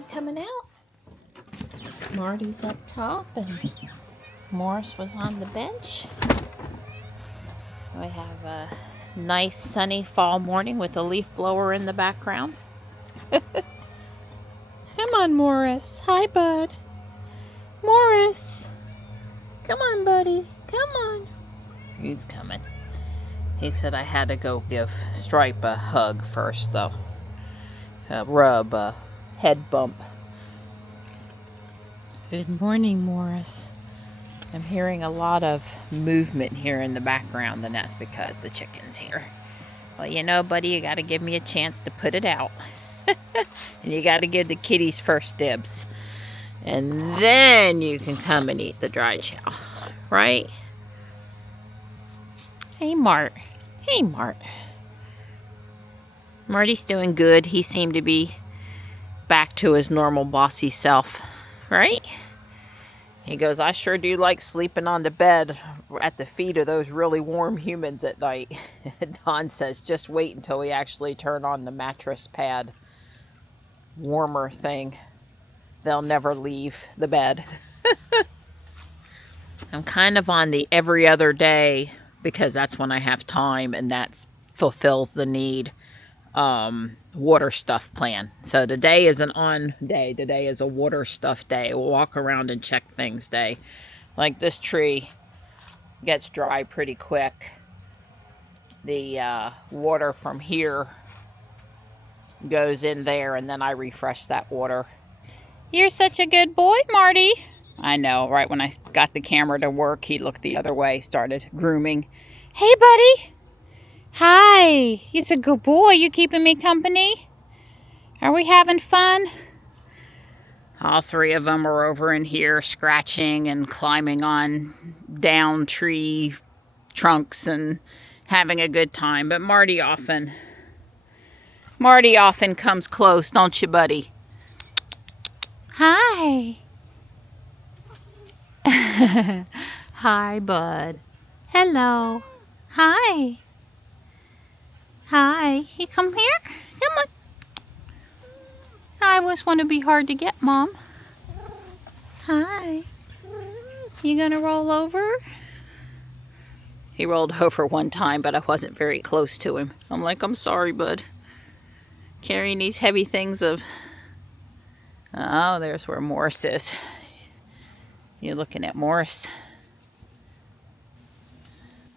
I'm coming out. Marty's up top and Morris was on the bench. We have a nice sunny fall morning with a leaf blower in the background. Come on, Morris. Hi, bud. Morris. Come on, buddy. Come on. He's coming. He said I had to go give Stripe a hug first, though. Rub, a head bump. Good morning, Morris. I'm hearing a lot of movement here in the background, and that's because the chicken's here. Well, you know, buddy, you got to give me a chance to put it out. And you got to give the kitties first dibs. And then you can come and eat the dry chow. Right? Hey, Mart. Hey, Mart. Marty's doing good. He seemed to be back to his normal bossy self. Right? He goes, I sure do like sleeping on the bed at the feet of those really warm humans at night. Don says, just wait until we actually turn on the mattress pad warmer thing. They'll never leave the bed. I'm kind of on the every other day because that's when I have time and that fulfills the need water stuff plan. So today is an on day. Today is a water stuff day. We'll walk around and check things day. Like this tree gets dry pretty quick. The water from here goes in there and then I refresh that water. You're such a good boy, Marty. I know, right when I got the camera to work, he looked the other way, started grooming. Hey, buddy. Hi. He's a good boy. You keeping me company? Are we having fun? All three of them are over in here scratching and climbing on down tree trunks and having a good time. But Marty often comes close, don't you, buddy? Hi. Hi, bud. Hello. Hi. Hi. You come here? Come on. I always want to be hard to get, Mom. Hi. You gonna roll over? He rolled over one time, but I wasn't very close to him. I'm like, I'm sorry, bud. Carrying these heavy things of... Oh, there's where Morris is. You're looking at Morris.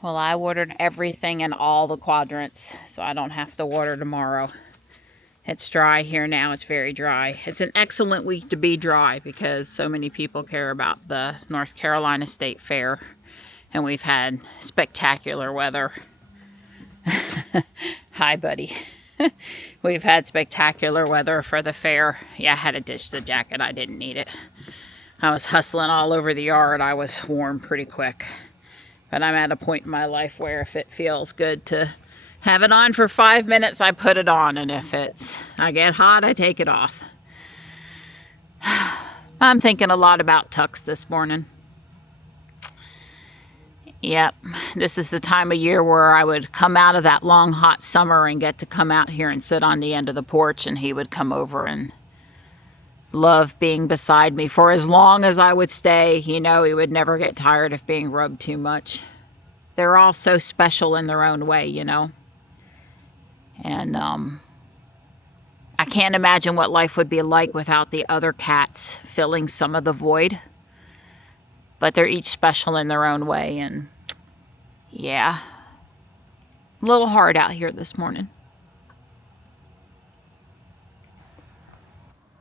Well, I watered everything in all the quadrants, so I don't have to water tomorrow. It's dry here now. It's very dry. It's an excellent week to be dry because so many people care about the North Carolina State Fair. And we've had spectacular weather. Hi, buddy. We've had spectacular weather for the fair. Yeah, I had to ditch the jacket. I didn't need it. I was hustling all over the yard. I was warm pretty quick. But I'm at a point in my life where if it feels good to have it on for 5 minutes, I put it on. And if I get hot, I take it off. I'm thinking a lot about tux this morning. Yep, this is the time of year where I would come out of that long, hot summer and get to come out here and sit on the end of the porch, and he would come over and love being beside me for as long as I would stay. You know, he would never get tired of being rubbed too much. They're all so special in their own way, you know. And I can't imagine what life would be like without the other cats filling some of the void. But they're each special in their own way, and yeah, a little hard out here this morning.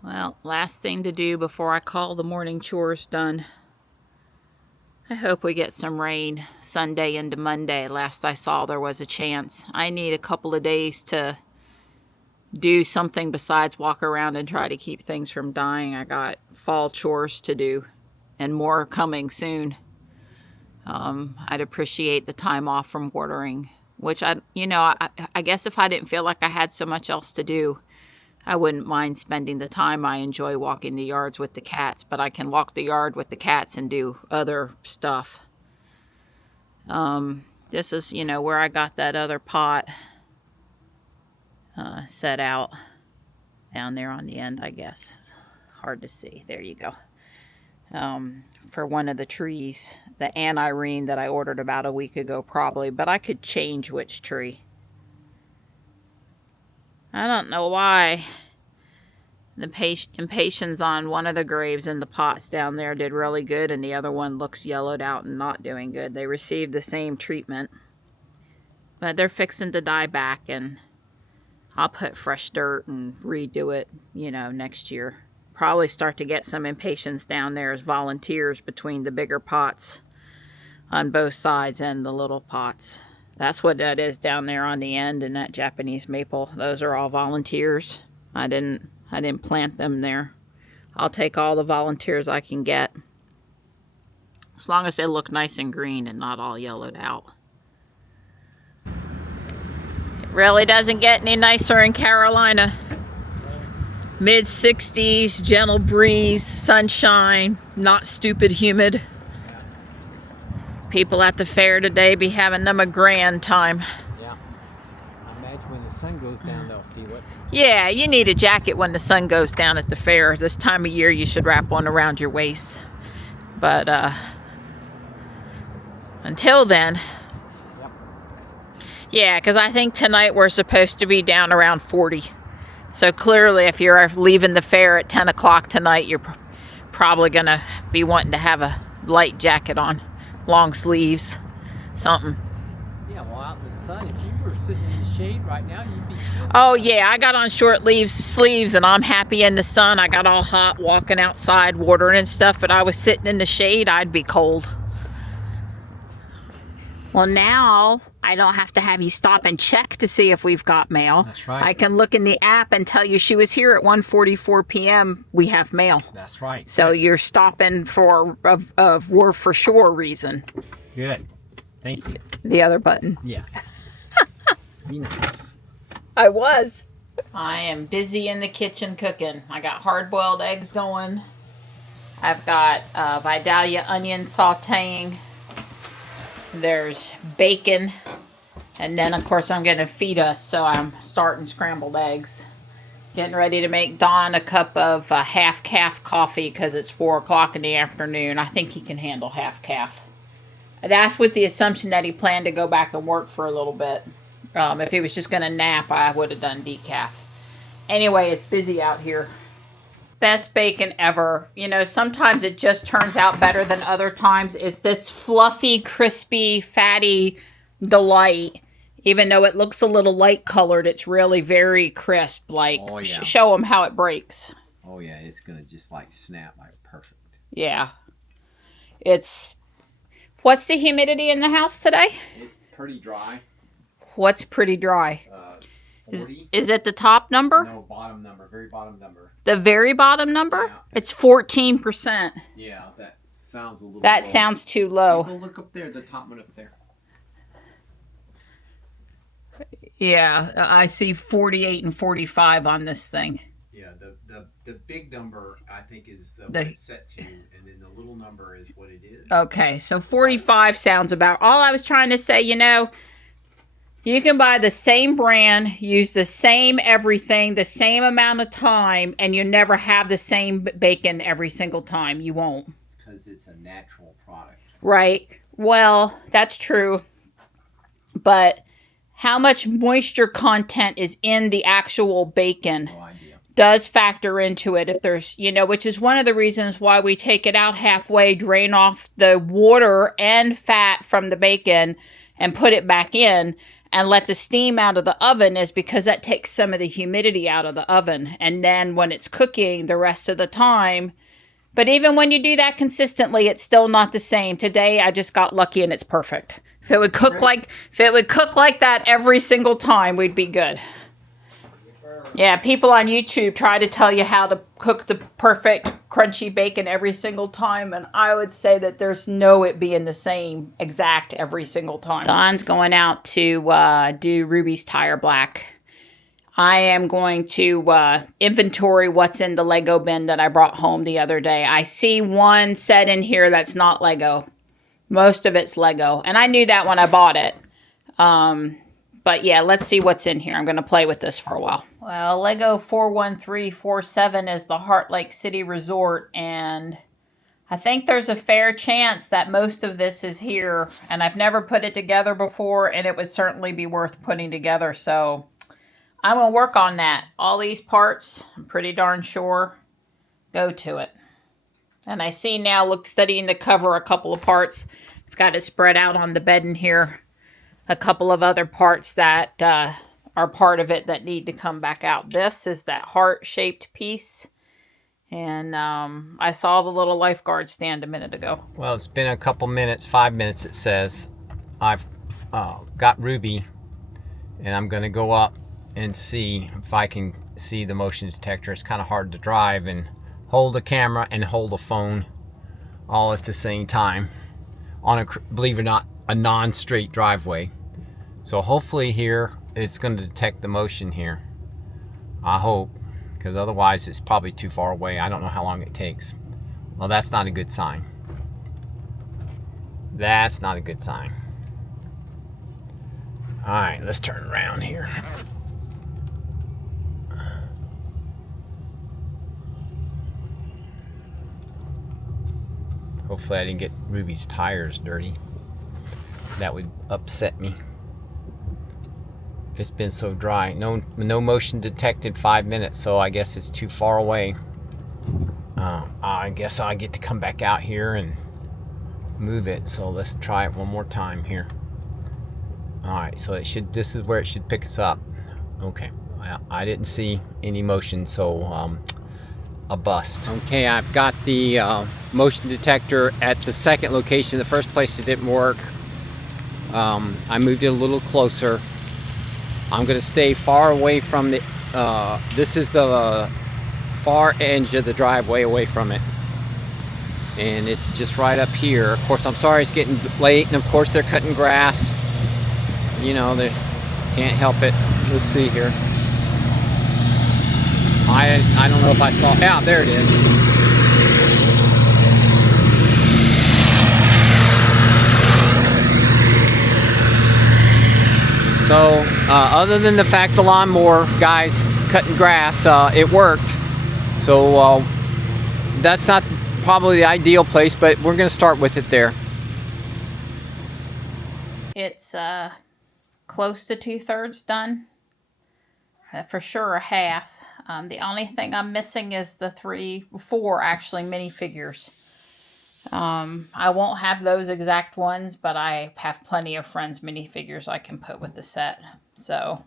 Well, last thing to do before I call the morning chores done. I hope we get some rain Sunday into Monday. Last I saw, there was a chance. I need a couple of days to do something besides walk around and try to keep things from dying. I got fall chores to do. And more coming soon. I'd appreciate the time off from watering, which I guess if I didn't feel like I had so much else to do, I wouldn't mind spending the time. I enjoy walking the yards with the cats, but I can walk the yard with the cats and do other stuff. This is, where I got that other pot set out down there on the end, I guess. hard to see. There you go. For one of the trees, the anirene that I ordered about a week ago probably, but I could change which tree. I don't know why. The impatiens on one of the graves in the pots down there did really good, and the other one looks yellowed out and not doing good. They received the same treatment, but they're fixing to die back, and I'll put fresh dirt and redo it, you know, next year. Probably start to get some impatiens down there as volunteers between the bigger pots on both sides and the little pots. That's what that is down there on the end in that Japanese maple. Those are all volunteers. I didn't plant them there. I'll take all the volunteers I can get, as long as they look nice and green and not all yellowed out. It really doesn't get any nicer in Carolina. Mid-60s, gentle breeze, sunshine, not stupid humid. People at the fair today be having them a grand time. Yeah. I imagine when the sun goes down, they'll feel it. Yeah, you need a jacket when the sun goes down at the fair. This time of year, you should wrap one around your waist. But until then, yep. Yeah, because I think tonight we're supposed to be down around 40. So clearly, if you're leaving the fair at 10 o'clock tonight, you're probably going to be wanting to have a light jacket on, long sleeves, something. Yeah, well, out in the sun, if you were sitting in the shade right now, you'd be good. Oh, yeah, I got on short sleeves, and I'm happy in the sun. I got all hot walking outside, watering and stuff, but I was sitting in the shade, I'd be cold. Well, now I don't have to have you stop and check to see if we've got mail. That's right. I can look in the app and tell you she was here at 1:44 p.m. We have mail. That's right. So you're stopping for a for sure reason. Good. Thank you. The other button. Yes. Be nice. I was. I am busy in the kitchen cooking. I got hard-boiled eggs going. I've got Vidalia onion sauteing. There's bacon, and then of course I'm going to feed us, so I'm starting scrambled eggs. Getting ready to make Don a cup of half calf coffee because it's 4 o'clock in the afternoon. I think he can handle half calf. That's with the assumption that he planned to go back and work for a little bit. If he was just going to nap, I would have done decaf. Anyway, it's busy out here. Best bacon ever. You know, sometimes it just turns out better than other times. It's this fluffy, crispy, fatty delight. Even though it looks a little light colored, it's really very crisp. Like, oh, yeah. Show them how it breaks. Oh, yeah, it's going to just like snap like perfect. Yeah. It's... What's the humidity in the house today? It's pretty dry. What's pretty dry? 40. Is it the top number? No, bottom number, very bottom number. The very bottom number? Yeah. It's 14%. Yeah, that sounds a little That low. sounds too low. Go look up there, the top one up there. Yeah, I see 48 and 45 on this thing. Yeah, the big number, I think, is what it's set to, and then the little number is what it is. Okay, so 45 sounds about... All I was trying to say, you know, you can buy the same brand, use the same everything, the same amount of time, and you never have the same bacon every single time. You won't. Because it's a natural product. Right. Well, that's true. But how much moisture content is in the actual bacon? No idea. Does factor into it. If there's, you know, which is one of the reasons why we take it out halfway, drain off the water and fat from the bacon and put it back in and let the steam out of the oven, is because that takes some of the humidity out of the oven. And then when it's cooking the rest of the time, but even when you do that consistently, it's still not the same. Today I just got lucky and it's perfect. If it would cook like that every single time, we'd be good. Yeah, people on YouTube try to tell you how to cook the perfect crunchy bacon every single time, and I would say that there's no it being the same exact every single time. Don's going out to do Ruby's tire black. I am going to inventory what's in the Lego bin that I brought home the other day. I see one set in here that's not Lego. Most of it's Lego, and I knew that when I bought it. But yeah, let's see what's in here. I'm going to play with this for a while. Well, Lego 41347 is the Heart Lake City Resort, and I think there's a fair chance that most of this is here, and I've never put it together before, and it would certainly be worth putting together, so I'm going to work on that. All these parts, I'm pretty darn sure, go to it. And I see now, studying the cover, a couple of parts. I've got it spread out on the bed in here. A couple of other parts that are part of it that need to come back out. This is that heart-shaped piece. And I saw the little lifeguard stand a minute ago. Well, it's been a couple minutes, 5 minutes it says. I've got Ruby, and I'm going to go up and see if I can see the motion detector. It's kind of hard to drive and hold the camera and hold the phone all at the same time on a, believe it or not, a non-straight driveway. So hopefully here it's going to detect the motion here. I hope, because otherwise it's probably too far away. I don't know how long it takes. Well, that's not a good sign. That's not a good sign. All right, let's turn around here. Hopefully I didn't get Ruby's tires dirty. That would upset me. It's been so dry. No motion detected, 5 minutes, so I guess it's too far away. I guess I get to come back out here and move it. So let's try it one more time here. All right, so it should. This is where it should pick us up. Okay, well, I didn't see any motion, so a bust. Okay, I've got the motion detector at the second location. The first place it didn't work. I moved it a little closer. I'm going to stay far away from the, this is the far edge of the driveway away from it. And it's just right up here. Of course, I'm sorry it's getting late, and of course they're cutting grass. You know, they can't help it. Let's see here. I don't know if I saw, yeah, there it is. So, other than the fact the lawnmower guy's cutting grass, it worked. So, that's not probably the ideal place, but we're going to start with it there. It's close to 2/3 done. For sure a half. The only thing I'm missing is the 4 actually minifigures. I won't have those exact ones, but I have plenty of friends' minifigures I can put with the set. So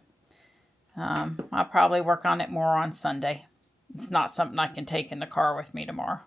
I'll probably work on it more on Sunday. It's not something I can take in the car with me tomorrow.